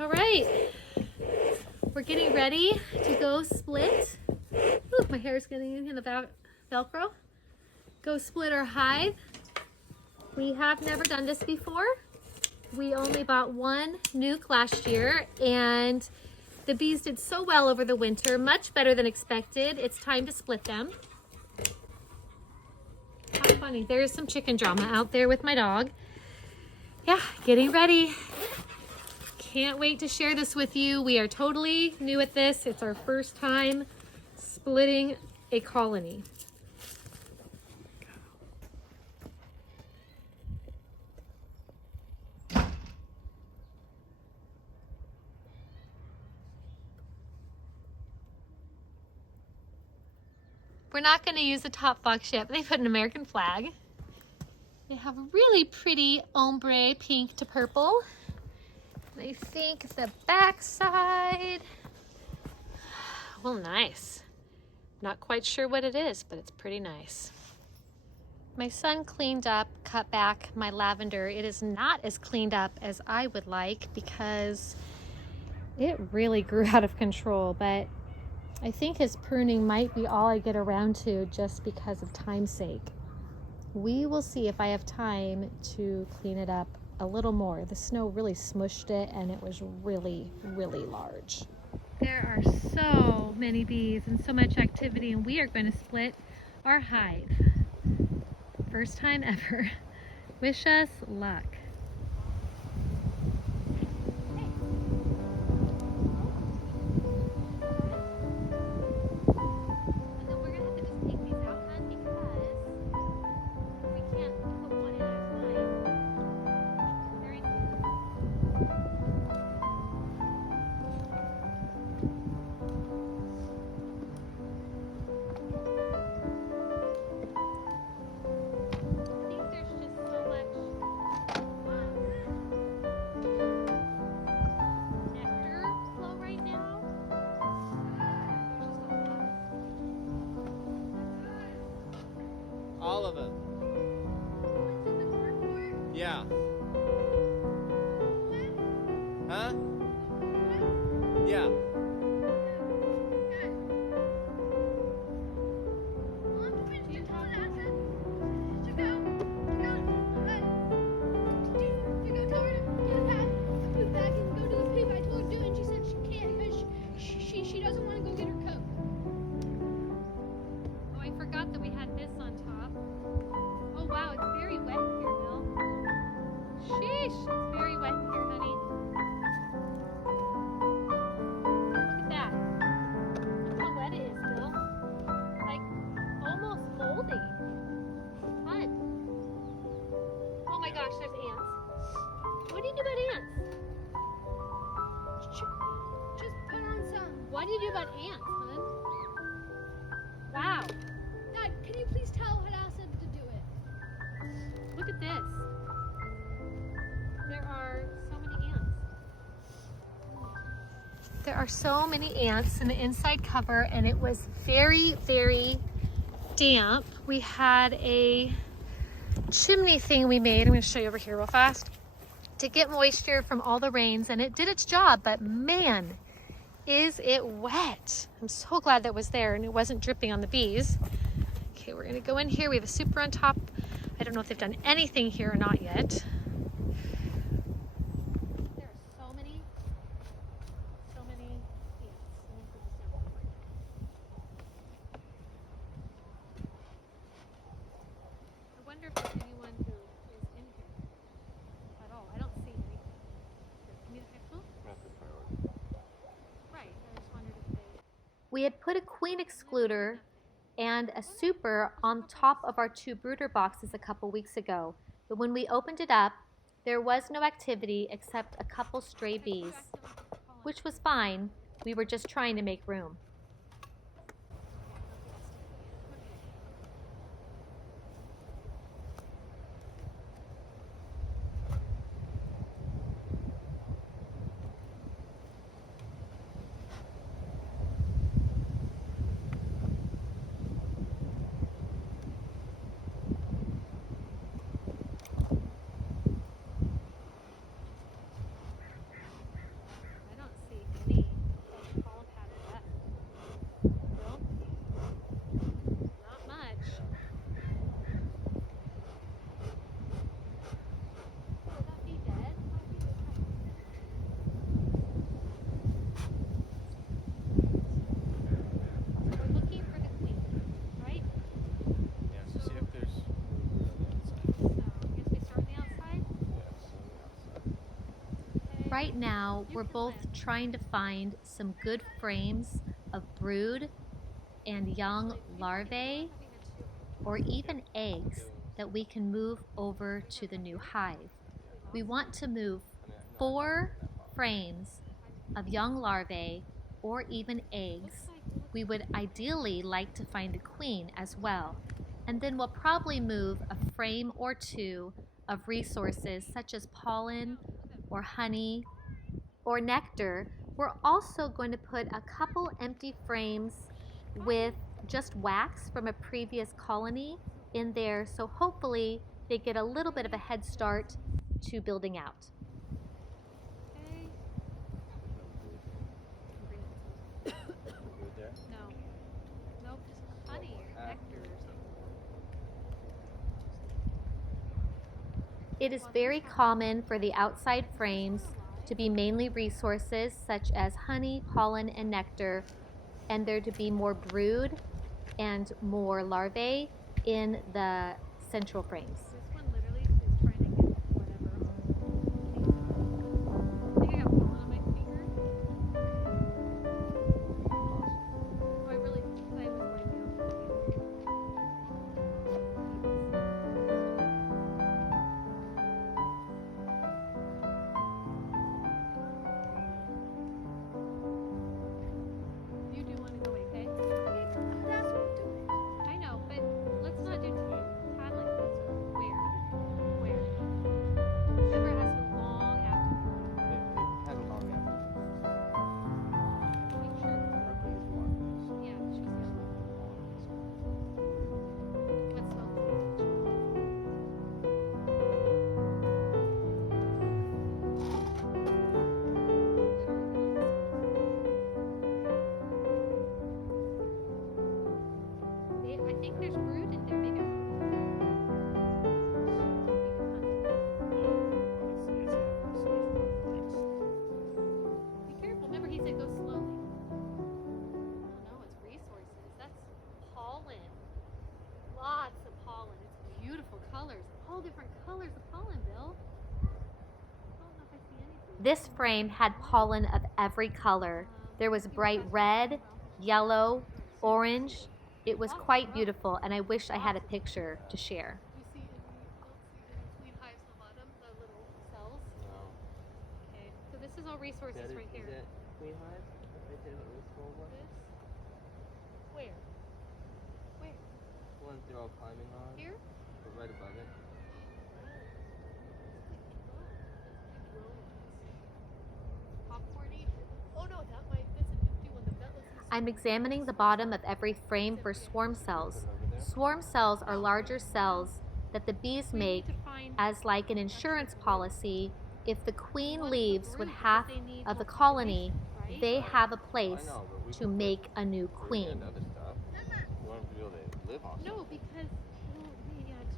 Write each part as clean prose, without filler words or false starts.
All right, we're getting ready to go split. Ooh, my hair is getting in the Velcro. Go split our hive. We have never done this before. We only bought one nuke last year and the bees did so well over the winter, much better than expected. It's time to split them. How funny, there's some chicken drama out there with my dog. Yeah, getting ready. Can't wait to share this with you. We are totally new at this. It's our first time splitting a colony. We're not going to use the top box yet, but they put an American flag. They have a really pretty ombre pink to purple. And I think the back side, well, nice. Not quite sure what it is, but it's pretty nice. My son cleaned up, cut back my lavender. It is not as cleaned up as I would like because it really grew out of control, but I think his pruning might be all I get around to just because of time's sake. We will see if I have time to clean it up a little more. The snow really smushed it and it was really, really large. There are so many bees and so much activity, and we are going to split our hive. First time ever. Wish us luck. All of it. Yeah. Huh? Yeah. She doesn't want to go get her coat. Oh, I forgot that we had this on top. Oh wow, it's very wet here, Bill. Sheesh, it's very wet here, honey. Look at that. Look how wet it is, Bill. Like, almost moldy. Fun. Oh my gosh, there's ants. What do you do about ants? Just put on some. What do you do about ants, hon? Wow. Dad, can you please tell Hadassah to do it? Look at this. There are so many ants. There are so many ants in the inside cover, and it was very, very damp. We had a chimney thing we made. I'm going to show you over here real fast to get moisture from all the rains, and it did its job, but man, is it wet. I'm so glad that was there and it wasn't dripping on the bees. Okay, we're gonna go in here. We have a super on top. I don't know if they've done anything here or not yet. There are so many ants. Let me put this down real quick. I wonder if there's anyone who is in here at all. I don't see any. Can you pick? Rapid priority. Right, I just wondered if they... We had put a queen excluder and a super on top of our 2 brooder boxes a couple weeks ago, but when we opened it up, there was no activity except a couple stray bees, which was fine. We were just trying to make room. right now we're both trying to find some good frames of brood and young larvae or even eggs that we can move over to the new hive. We want to move 4 frames of young larvae or even eggs. We would ideally like to find a queen as well. And then we'll probably move a frame or 2 of resources such as pollen or honey or nectar. We're also going to put a couple empty frames with just wax from a previous colony in there, so hopefully they get a little bit of a head start to building out. Food there? No. Nope, just honey or nectar or something. It is very common for the outside frames to be mainly resources such as honey, pollen, and nectar, and there to be more brood and more larvae in the central frames. This one literally is trying to get whatever. I think I got pollen on my finger. Oh, I really thought it was going down. You do want to go away, okay? That's what do it. I know, but let's not do paddling. Where? Remember, it has to long after. It had a long afternoon. Make sure. Our bees want this. Yeah, she's yellow. Let's not see. I think there's brood in there. Maybe be careful. Remember, he said go slowly. Oh no, it's resources. That's pollen. Lots of pollen. It's beautiful colors. All different colors of pollen, Bill. I don't know if I see anything. This frame had pollen of every color. There was bright red, yellow, orange. It was quite beautiful, and I wish I had a picture to share. You see any, don't see any queen hives on the bottom, the little cells? No. Okay, so this is all resources right here. Is that queen hive? Right there, that little small one? This? Where? Where? The ones they're all climbing on? Here? Or right above it? Popcorny? Oh no, that might, that's an empty one. That looks I'm examining the bottom of every frame for swarm cells. Swarm cells are larger cells that the bees make as like an insurance policy. If the queen leaves with half of the colony, they have a place to make a new queen. And other stuff. You want them to be able to live on no, something. because well, yeah, it's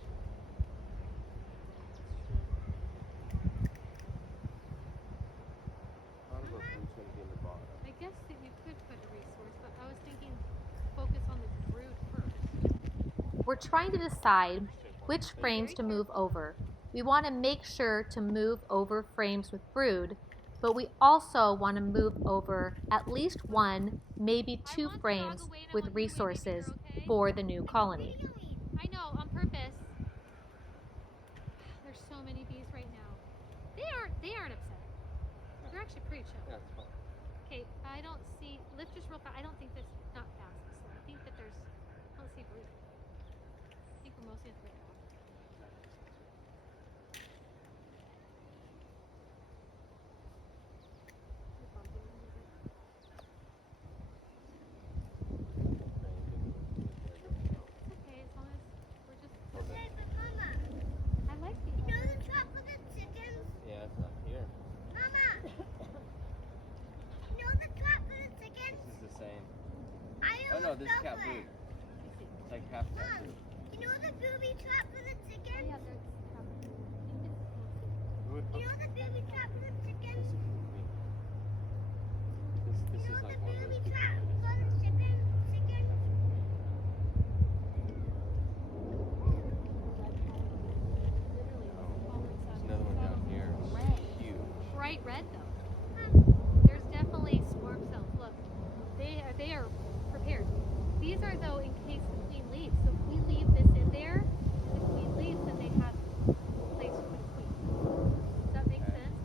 How about who's going to be in the bottom? I guess that you could put a resource, but I was thinking focus on this brood first. We're trying to decide which frames to move over. We want to make sure to move over frames with brood, but we also want to move over at least 1, maybe 2 frames with resources for the new colony. I know, on purpose. There's so many bees right now. They aren't upset. They're actually pretty chill. Yeah, it's fine. Okay, I don't see, lift just real fast. I don't think that's not fast. So I think that there's, I don't see brood. I think we're mostly at the right now. It's okay, as long as we're just, Okay, but Mama, I like the you know the trap for the chickens? Yeah, it's up here. Mama, you know the trap for the chickens? This is the same. I Oh no, almost this is fell cat for food. it. It's like half cat Mom, food. you know the booby trap for the chickens? yeah, there's You know the booby trap for the chickens? This You is know like the one of booby those big trap areas. for the chickens? There's another one down here. Huge. bright red though. There's definitely swarm cells. Look, they are prepared. These are though in case the queen leaves. So if we leave this in there, and the queen leaves, then they have a place to put a queen. Does that make sense?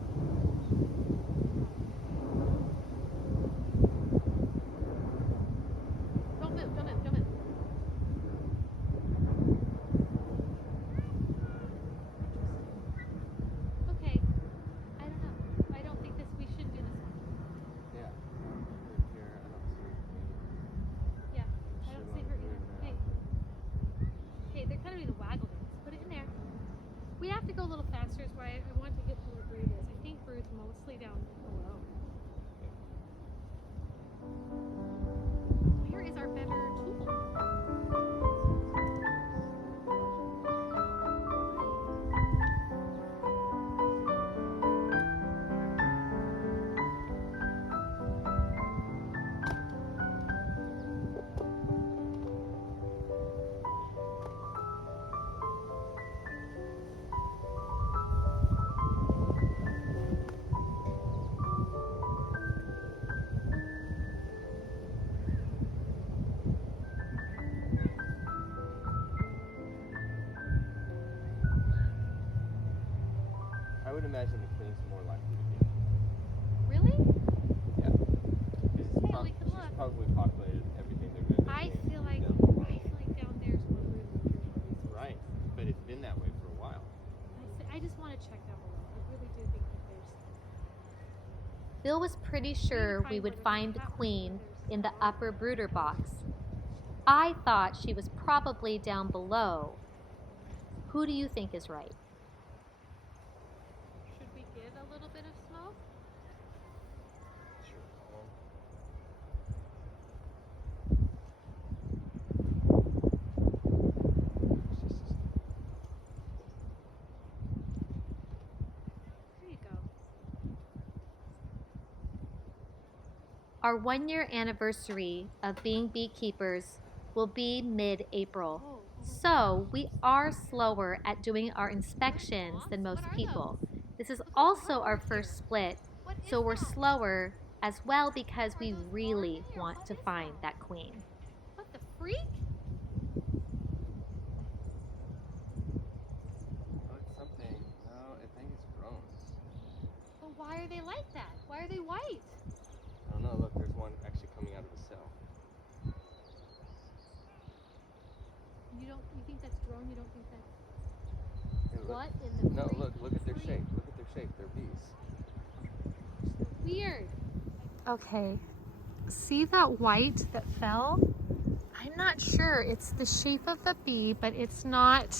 Don't move, don't move, don't move. Okay, I don't know. I don't think we should do this one. Yeah. Here, I don't see anything. Yeah, I don't see her either. Okay. Okay, they're kind of doing the waggle dance. Put it in there. We have to go a little faster is why I want to get to where Brood is. I think Brood's mostly down below. Where is our better tool? I would imagine the queen's more likely to be. Really? Yeah. Because Hey, we can she's look. probably populated everything they're going to do. I feel like down there's more Brood than here's more resources. Right. But it's been that way for a while. I just want to check down below. I really do think that there's. Bill was pretty sure we would find the queen in the upper brooder box. I thought she was probably down below. Who do you think is right? Should we give a little bit of smoke? There you go. Our 1-year anniversary of being beekeepers will be mid-April. So we are slower at doing our inspections than most people. This is also our first split, so we're slower as well because we really want to find that queen. What the freak? Oh, it's something. No, I think it's drones. But why are they like that? Why are they white? I don't know. Look, there's one actually coming out of the cell. You think that's drone? You don't think that's Hey, look. what in the No, freak? look at their shape. Look at their shape. They're bees. Weird. Okay, see that white that fell? I'm not sure. It's the shape of a bee, but it's not.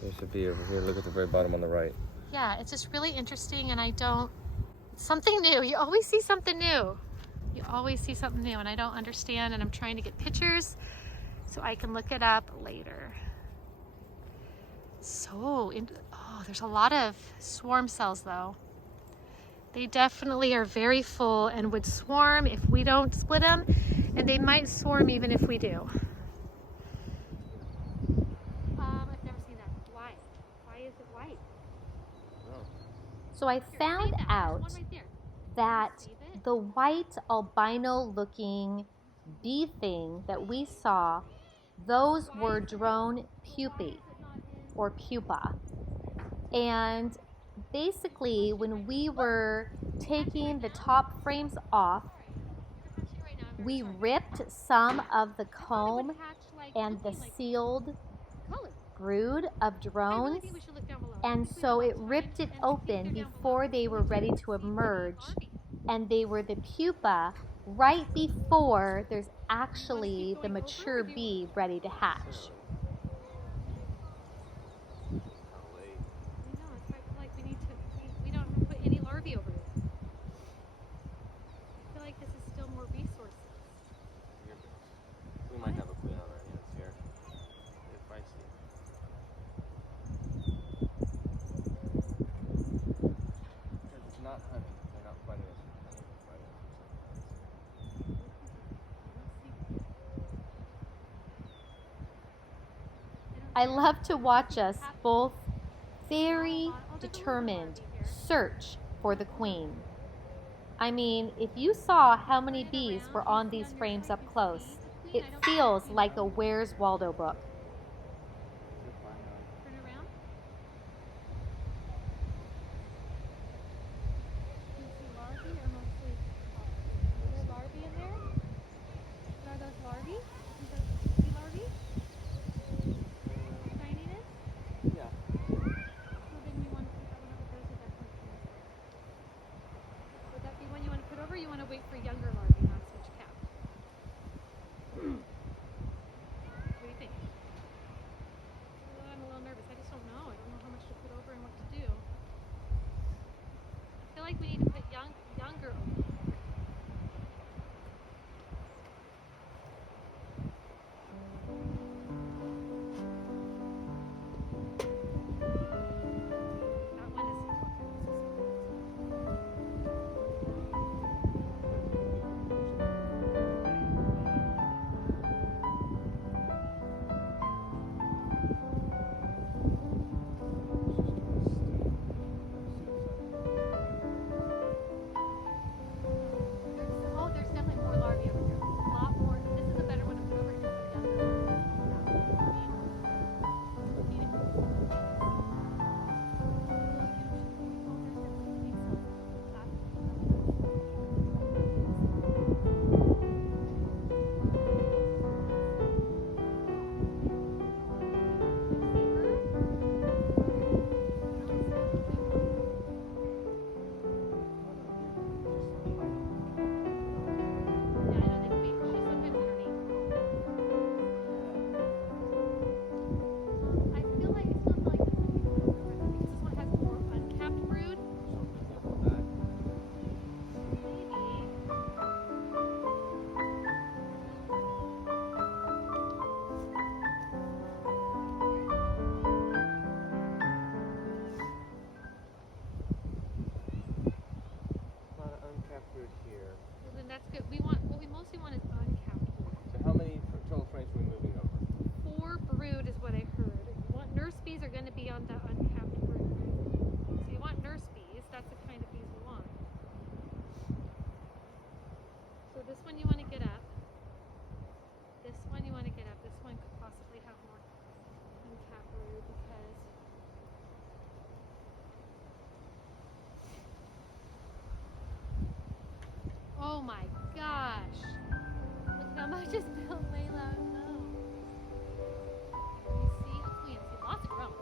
There's a bee over here. Look at the very bottom on the right. Yeah, it's just really interesting, and I don't. Something new. You always see something new. You always see something new, and I don't understand, and I'm trying to get pictures so I can look it up later. Oh, there's a lot of swarm cells, though. They definitely are very full and would swarm if we don't split them, and they might swarm even if we do. I've never seen that. Why? Why is it white? Oh. So I found out There's one right there. that Save it. the white albino looking bee thing that we saw, those were drone pupae or pupa. And basically when we were taking the top frames off, we ripped some of the comb and the sealed brood of drones, and so it ripped it open before they were ready to emerge, and they were the pupa right before there's actually the mature bee ready to hatch. I know, it's like we don't put any larvae over it. I feel like this is still more resources. We might have a queen on our hands here. They're feisty. Because it's not honey. They're not fighting us for honey. They're fighting us for something else. I love to watch us both very determined search for the queen. I mean, if you saw how many bees were on these frames up close, it feels like a Where's Waldo book. You're fine now. Turn around. Do you see larvae or mostly are there larvae in there? Are those larvae? Is that bee larvae? Shininess? Yeah. So then you want to put that one over there so that one can. Would that be one you want to put over or you want to wait for younger larvae, not switch cap? What do you think? I'm a little nervous. I just don't know. I don't know how much to put over and what to do. I feel like we need to put younger over. That one is there's definitely more larvae over here. A lot more. This is a better one to put over here for younger Here. Well, then that's good. What we mostly want is uncapped brood. So how many total frames are we moving over? 4 brood is what I heard. Nurse bees are going to be on the uncapped brood. So you want nurse bees. That's the kind of bees we want. So this one you want to get up. This one you want to get up. This one could possibly have more uncapped brood because oh my gosh. Look how much is built Layla. No. You see? Oh, you see lots of drones.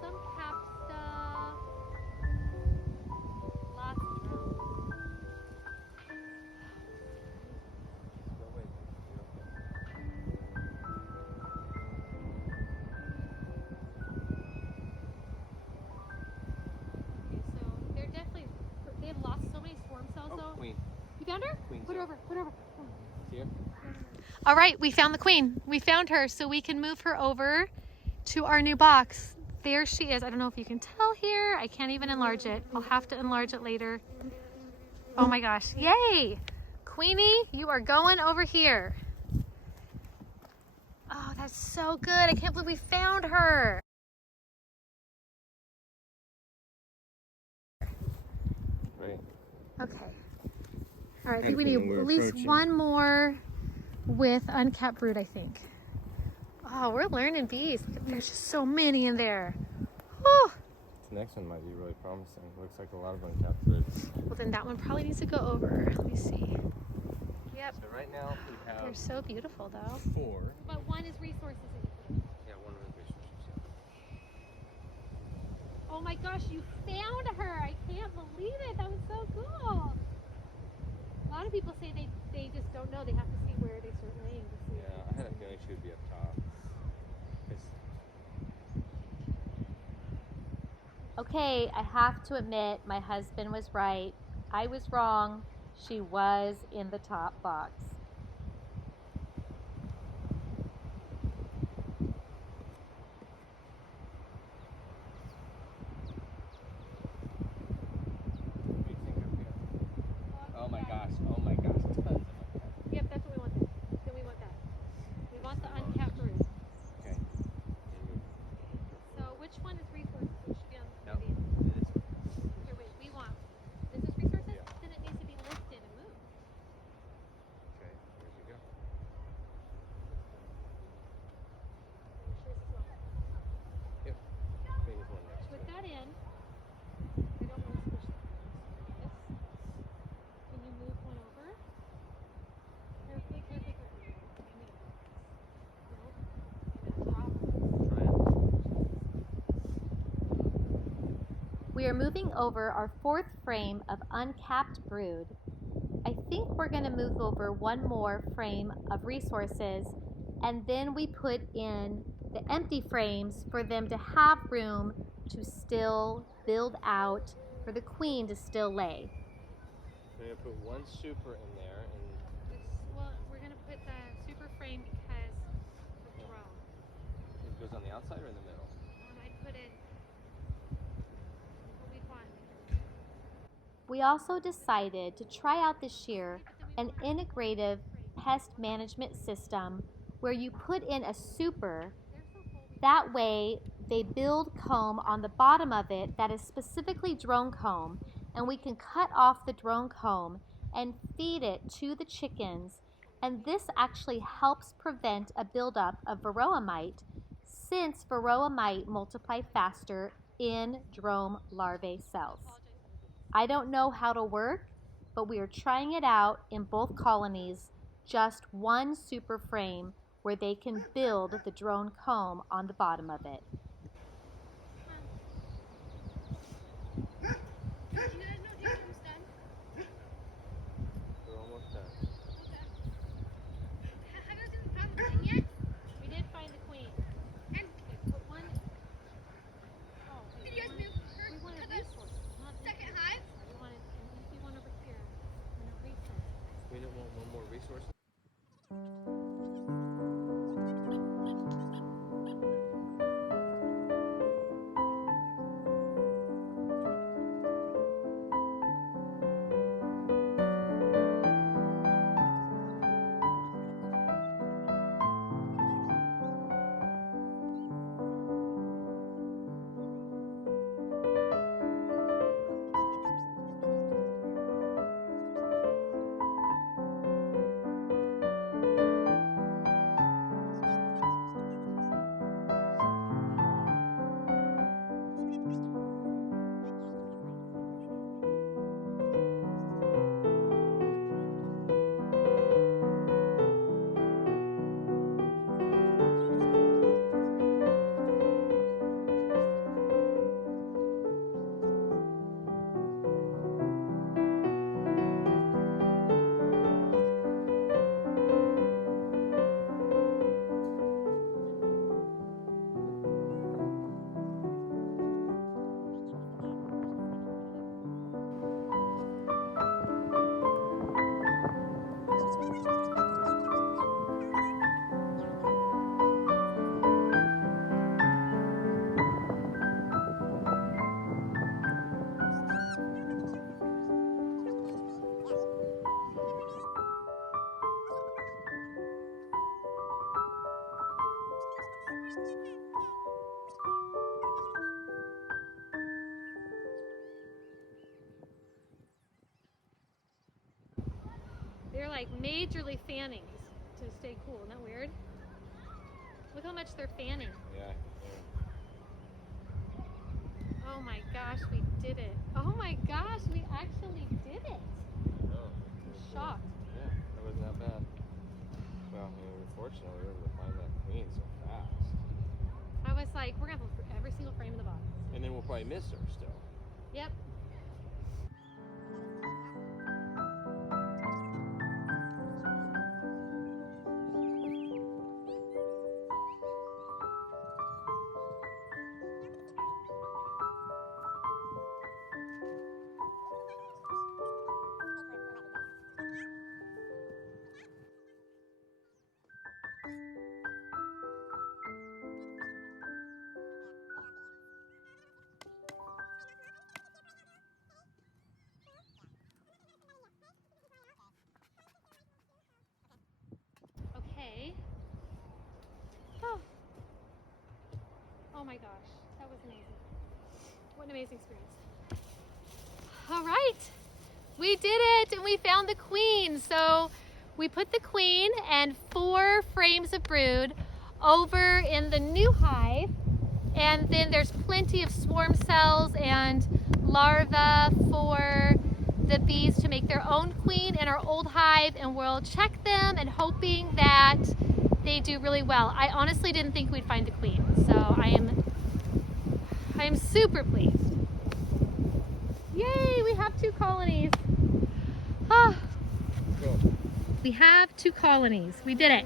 Some cap stuff. Lots of drones. So wait, Okay, so they're definitely, they have lost so many swarm cells though. queen. You found her? Queen's Put her here. over, put her over. Come on. Here. All right, we found the queen. We found her, so we can move her over to our new box. There she is. I don't know if you can tell here. I can't even enlarge it. I'll have to enlarge it later. Oh my gosh, yay! Queenie, you are going over here. Oh, that's so good. I can't believe we found her. Right. Okay. All right, I think we Okay, need we're at least approaching. one more with uncapped brood, I think. Oh, we're learning bees. Look at, there's just so many in there. Oh, This next one might be really promising. Looks like a lot of uncapped birds. well then that one probably needs to go over. Let me see. Yep, So right now we they're have so beautiful though. 4. But one is resources that you put in. Yeah, one of the resources. Oh my gosh, you found her! I can't believe it. That was so cool. A lot of people say they just don't know. They have to see where they start laying to see. Yeah, I had a feeling she would be up top. Okay, I have to admit my husband was right. I was wrong. She was in the top box. What do you think up here? Oh my gosh, tons of uncapped. Yep, that's what we want. Then we want that. We want the uncapped brood. Okay. So which one is resources? It should be on the No, video. this one. Here, wait. We want. This is resources. are moving over our 4th frame of uncapped brood. I think we're going to move over one more frame of resources, and then we put in the empty frames for them to have room to still build out, for the queen to still lay. We're gonna put one super in there, and Well, we're going to put the super frame because of the drone. it goes on the outside or in the middle. I put it, what we want. We also decided to try out this year an integrative pest management system where you put in a super. That way they build comb on the bottom of it that is specifically drone comb, and we can cut off the drone comb and feed it to the chickens, and this actually helps prevent a buildup of varroa mite, since varroa mite multiply faster in drone larvae cells. I don't know how to work, but we are trying it out in both colonies, just one super frame where they can build the drone comb on the bottom of it. You guys know if you're almost done? We're almost done. Okay. Have you guys found the queen yet? We did find the queen. And Okay, put one. Oh, wait, did you guys we move her wanted to the resources, not second resources. hive? We wanted an empty one over here and a resource. We don't want one more resource. They're like majorly fanning to stay cool. Isn't that weird? Look how much they're fanning. Yeah. Oh my gosh, we did it. Oh my gosh, we actually did it. Oh. I'm shocked. Yeah, that wasn't that bad. Well, unfortunately, we were able to find that queen so fast. I was like, we're gonna look for every single frame in the box. And then we'll probably miss her still. Yep. Okay. Oh. Oh my gosh, that was amazing. What an amazing experience. All right, we did it, and we found the queen. So we put the queen and 4 frames of brood over in the new hive, and then there's plenty of swarm cells and larvae for the bees to make their own queen in our old hive, and we'll check them and hoping that they do really well. I honestly didn't think we'd find the queen, so I am super pleased. have 2 colonies. Ah, Go. we have 2 colonies. We did it.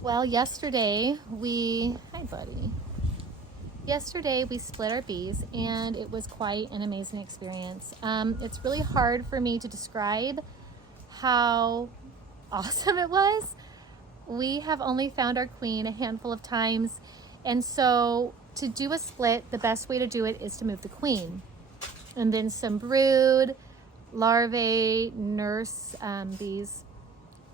Well, yesterday we split our bees, and it was quite an amazing experience. It's really hard for me to describe how awesome it was. We have only found our queen a handful of times, and so to do a split, the best way to do it is to move the queen, and then some brood, larvae, nurse bees,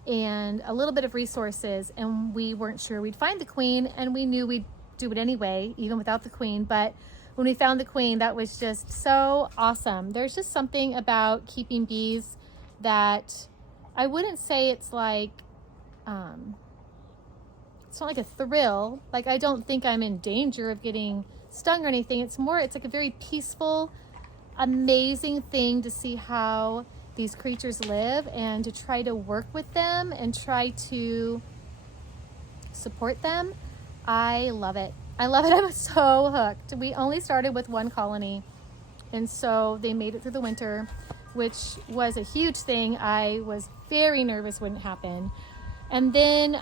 and a little bit of resources. And we weren't sure we'd find the queen, and we knew we'd do it anyway, even without the queen. But when we found the queen, that was just so awesome. There's just something about keeping bees that I wouldn't say it's like, it's not like a thrill. Like, I don't think I'm in danger of getting stung or anything. It's like a very peaceful, amazing thing to see how these creatures live, and to try to work with them and try to support them. I love it. I love it. I'm so hooked. We only started with 1 colony, and so they made it through the winter, which was a huge thing. I was very nervous wouldn't happen. And then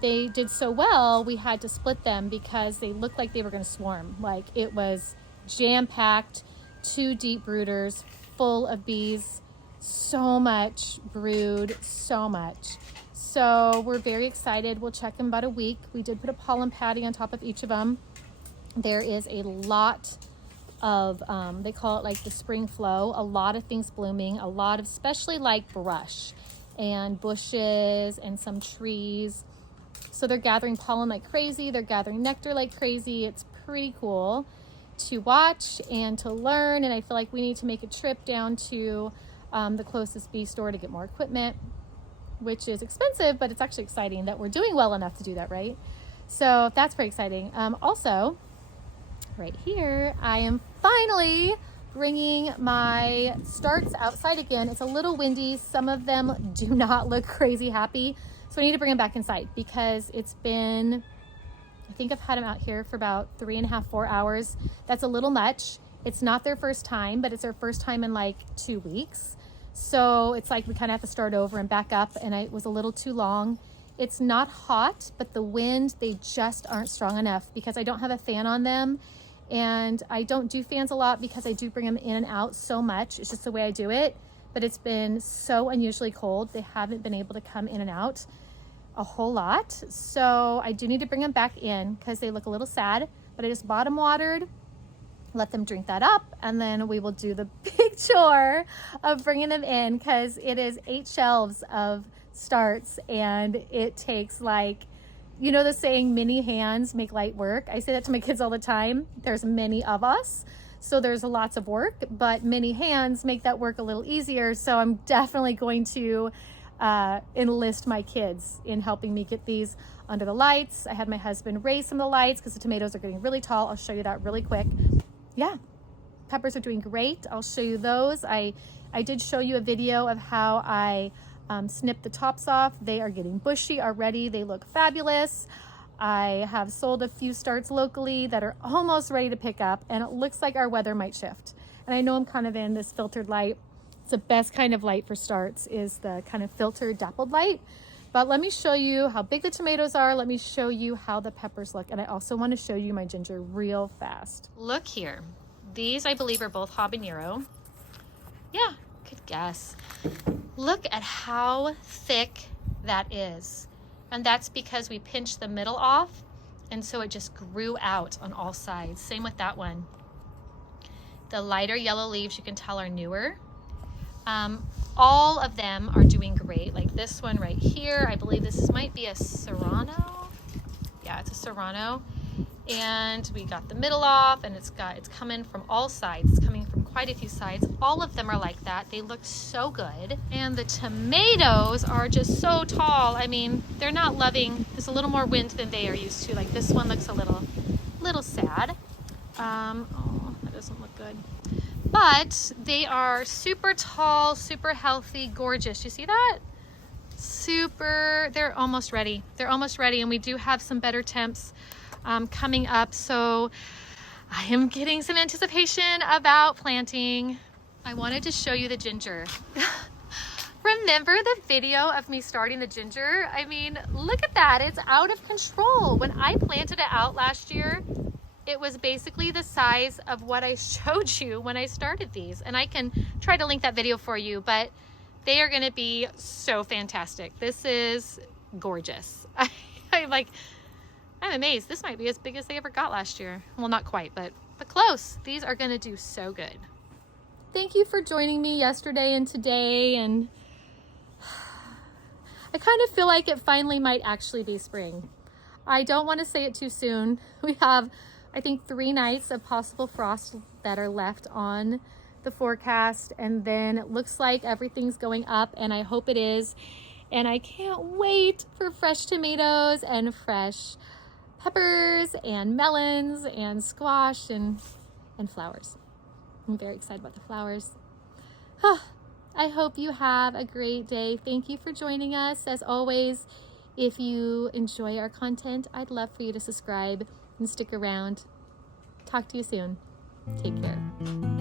they did so well, we had to split them because they looked like they were going to swarm. Like, it was jam-packed, 2 deep brooders full of bees, so much brood, so much. So we're very excited. We'll check in about a week. We did put a pollen patty on top of each of them. There is a lot of, they call it like the spring flow, a lot of things blooming, a lot of, especially like brush and bushes and some trees. So they're gathering pollen like crazy. They're gathering nectar like crazy. It's pretty cool to watch and to learn. And I feel like we need to make a trip down to the closest bee store to get more equipment, which is expensive, but it's actually exciting that we're doing well enough to do that, right? So that's pretty exciting. Also, right here, I am finally bringing my starts outside again. It's a little windy. Some of them do not look crazy happy. So I need to bring them back inside because it's been, I think I've had them out here for about 3.5, 4 hours. That's a little much. It's not their first time, but it's their first time in like 2 weeks. So it's like we kind of have to start over and back up, and it was a little too long. It's not hot, but the wind, they just aren't strong enough because I don't have a fan on them. And I don't do fans a lot because I do bring them in and out so much. It's just the way I do it. But it's been so unusually cold. They haven't been able to come in and out a whole lot. So I do need to bring them back in because they look a little sad. But I just bottom watered, let them drink that up, and then we will do the big chore of bringing them in because it is 8 shelves of starts, and it takes, like, you know the saying, many hands make light work? I say that to my kids all the time. There's many of us, so there's lots of work, but many hands make that work a little easier. So I'm definitely going to enlist my kids in helping me get these under the lights. I had my husband raise some of the lights because the tomatoes are getting really tall. I'll show you that really quick. Yeah, peppers are doing great. I'll show you those. I did show you a video of how I snipped the tops off. They are getting bushy already. They look fabulous. I have sold a few starts locally that are almost ready to pick up, and it looks like our weather might shift. And I know I'm kind of in this filtered light. It's the best kind of light for starts, is the kind of filtered dappled light. But let me show you how big the tomatoes are. Let me show you how the peppers look. And I also want to show you my ginger real fast. Look here. These, I believe, are both habanero. Yeah, good guess. Look at how thick that is. And that's because we pinched the middle off, and so it just grew out on all sides. Same with that one. The lighter yellow leaves, you can tell, are newer. All of them are doing great. Like this one right here, I believe this might be a Serrano. Yeah, it's a Serrano. And we got the middle off, and it's coming from all sides. It's coming from quite a few sides. All of them are like that. They look so good. And the tomatoes are just so tall. I mean, they're not loving, there's a little more wind than they are used to. Like this one looks a little sad. Oh, that doesn't look good. But they are super tall, super healthy, gorgeous. You see that? They're almost ready. They're almost ready, and we do have some better temps coming up. So I am getting some anticipation about planting. I wanted to show you the ginger. Remember the video of me starting the ginger? I mean, look at that. It's out of control. When I planted it out last year, it was basically the size of what I showed you when I started these. And I can try to link that video for you, but they are gonna be so fantastic. This is gorgeous. I'm amazed. This might be as big as they ever got last year. Well, not quite, but close. These are gonna do so good. Thank you for joining me yesterday and today. And I kind of feel like it finally might actually be spring. I don't want to say it too soon. We have, I think, 3 nights of possible frost that are left on the forecast, and then it looks like everything's going up, and I hope it is. And I can't wait for fresh tomatoes and fresh peppers and melons and squash and flowers. I'm very excited about the flowers. I hope you have a great day. Thank you for joining us. As always, if you enjoy our content, I'd love for you to subscribe and stick around. Talk to you soon. Take care.